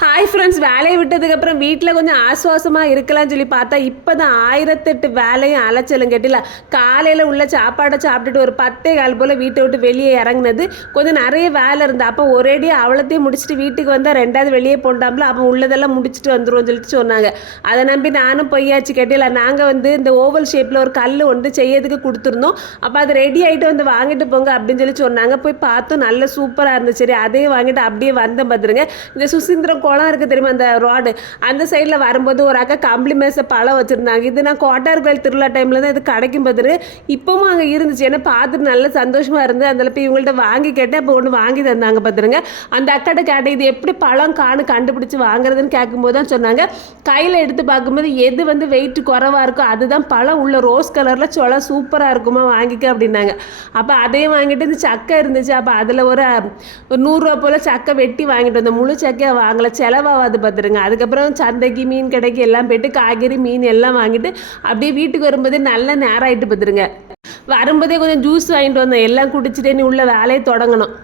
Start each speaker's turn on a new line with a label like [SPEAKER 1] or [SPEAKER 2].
[SPEAKER 1] Hi friends வேலையை விட்டதுக்கப்புறம் வீட்டில் கொஞ்சம் ஆசுவாசமாக இருக்கலாம்னு சொல்லி பார்த்தா இப்போ தான் ஆயிரத்தெட்டு வேலையும் அலைச்சலும் கேட்டில. காலையில் உள்ள சாப்பாடை சாப்பிட்டுட்டு ஒரு பத்தே கால் போல் வீட்டை விட்டு வெளியே இறங்குனது. கொஞ்சம் நிறைய வேலை இருந்தால் அப்போ ஒரேடியாக அவ்வளோத்தையும் முடிச்சுட்டு வீட்டுக்கு வந்தால் ரெண்டாவது வெளியே போண்டாம்ல அப்போ உள்ளதெல்லாம் முடிச்சுட்டு வந்துருவோம்னு சொல்லிட்டு சொன்னாங்க. அதை நம்பி நானும் பொய்யாச்சு கேட்டில. நாங்கள் வந்து இந்த ஓவல் ஷேப்பில் ஒரு கல் ஒன்று செய்யறதுக்கு கொடுத்துருந்தோம். அப்போ அது ரெடி ஆகிட்டு வந்து வாங்கிட்டு போங்க அப்படின்னு சொல்லி சொன்னாங்க. போய் பார்த்தோம் நல்ல சூப்பராக இருந்துச்சு. சரி அதே வாங்கிட்டு அப்படியே வந்தேன் பார்த்துருங்க. இந்த சுசீந்திரம் குளம் இருக்குது தெரியுமா அந்த ரோடு அந்த சைடில் வரும்போது ஒரு அக்கா கம்பளி மேச பழம் வச்சுருந்தாங்க. இது நான் கோட்டார் கோயில் திருவிழா டைமில் தான் இது கிடைக்கும் பதிரு இப்போவும் அங்கே இருந்துச்சு. ஏன்னா பார்த்துட்டு நல்ல சந்தோஷமாக இருந்து அதில் போய் இவங்கள்ட்ட வாங்கி கேட்டேன். இப்போ ஒன்று வாங்கி தந்தாங்க பார்த்துருங்க அந்த அக்காட்ட கேட்டேன் இது எப்படி பழம் காணு கண்டுபிடிச்சி வாங்குறதுன்னு கேட்கும்போது தான் சொன்னாங்க. கையில் எடுத்து பார்க்கும்போது எது வந்து வெயிட் குறவாக இருக்கோ அதுதான் பழம். உள்ள ரோஸ் கலரில் சொல சூப்பராக இருக்குமா வாங்கிக்க அப்படின்னாங்க. அப்போ அதையும் வாங்கிட்டு இந்த சக்கை இருந்துச்சு. அப்போ அதில் ஒரு ஒரு நூறுரூவா போல் சக்கை வெட்டி வாங்கிட்டு வந்தோம் முழு சக்கையை வாங்கலை. செலவாகாது பார்த்துருங்க. அதுக்கப்புறம் சந்தைக்கு மீன் கடைக்கு எல்லாம் போயிட்டு காய்கறி மீன் எல்லாம் வாங்கிட்டு அப்படியே வீட்டுக்கு வரும்போதே நல்ல நேரம் ஆயிட்டு பார்த்துருங்க. வரும்போதே கொஞ்சம் ஜூஸ் வாங்கிட்டு வந்தேன். எல்லாம் குடிச்சிட்டே நீ உள்ள வேலையை தொடங்கணும்.